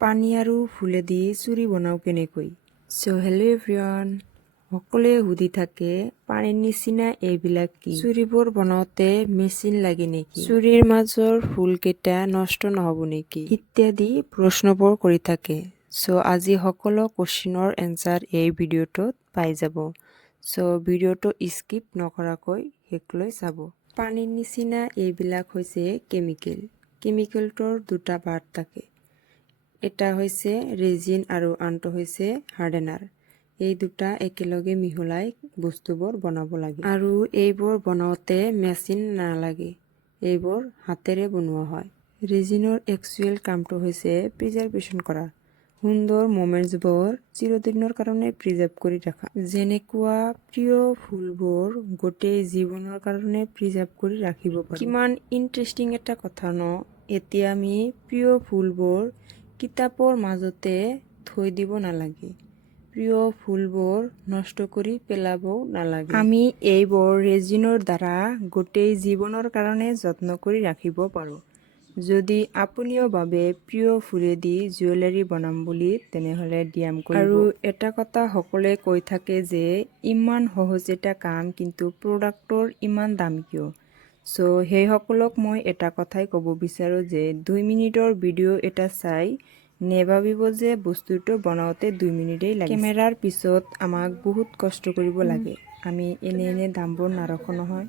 পানী আৰু ফুলেদি চুৰি বনাওঁ কেনেকৈ? হেল্ল' এভৰিৱান, সকলোৱে সুধি থাকে পানীৰ নিচিনা এইবিলাক কি? চুৰিবোৰ বনাওঁতে মেচিন লাগে নেকি? চুৰিৰ মাজৰ ফুলকেইটা নষ্ট নহ'ব নেকি? ইত্যাদি প্ৰশ্নবোৰ কৰি থাকে। আজি সকলো কুৱেশ্যনৰ এনচাৰ এই ভিডিঅ'টোত পাই যাব। ভিডিঅ'টো স্কিপ নকৰাকৈ শেষলৈ চাব। পানীৰ নিচিনা এইবিলাক হৈছে কেমিকেল। কেমিকেলটোৰ দুটা পাৰ্ট থাকে। এটা হৈছে ৰেজিন আৰু আনটো হৈছে হাৰ্ডেনাৰ। এই দুটা একেলগে মিহলাই বস্তুবোৰ বনাব লাগে। আৰু এইবোৰ বনাওঁতে মেচিন নালাগে, এইবোৰ হাতেৰে বনোৱা হয়। ৰেজিনৰ একচুৱেল কামটো হৈছে প্ৰিজাৰ্ভেশ্যন কৰা, সুন্দৰ মোমেণ্টছবোৰ চিৰদিনৰ কাৰণে প্ৰিজাৰ্ভ কৰি ৰাখা। যেনেকুৱা প্ৰিয় ফুলবোৰ গোটেই জীৱনৰ কাৰণে প্ৰিজাৰ্ভ কৰি ৰাখিব পাৰি। কিমান ইণ্টাৰেষ্টিং এটা কথা ন? এতিয়া আমি প্ৰিয় ফুলবোৰ কিতাপৰ মাজতে থৈ দিব নালাগে, প্ৰিয় ফুলবোৰ নষ্ট কৰি পেলাবও নালাগে। আমি এইবোৰ ৰেজিনৰ দ্বাৰা গোটেই জীৱনৰ কাৰণে যত্ন কৰি ৰাখিব পাৰোঁ। যদি আপুনিও ভাবে প্ৰিয় ফুলেদি জুৱেলাৰী বনাম বুলি, তেনেহ'লে ডিএম কৰিব। আৰু এটা কথা সকলোৱে কৈ থাকে যে ইমান সহজ এটা কাম, কিন্তু প্ৰডাক্টৰ ইমান দাম কিয়? সেইসকলক মই এটা কথাই ক'ব বিচাৰোঁ যে 2 মিনিটৰ ভিডিঅ' এটা চাই নেভাবিব যে বস্তুটো বনাওঁতে 2 মিনিটেই লাগে। কেমেৰাৰ পিছত আমাক বহুত কষ্ট কৰিব লাগে। আমি এনে দামবোৰ নাৰাখোঁ নহয়।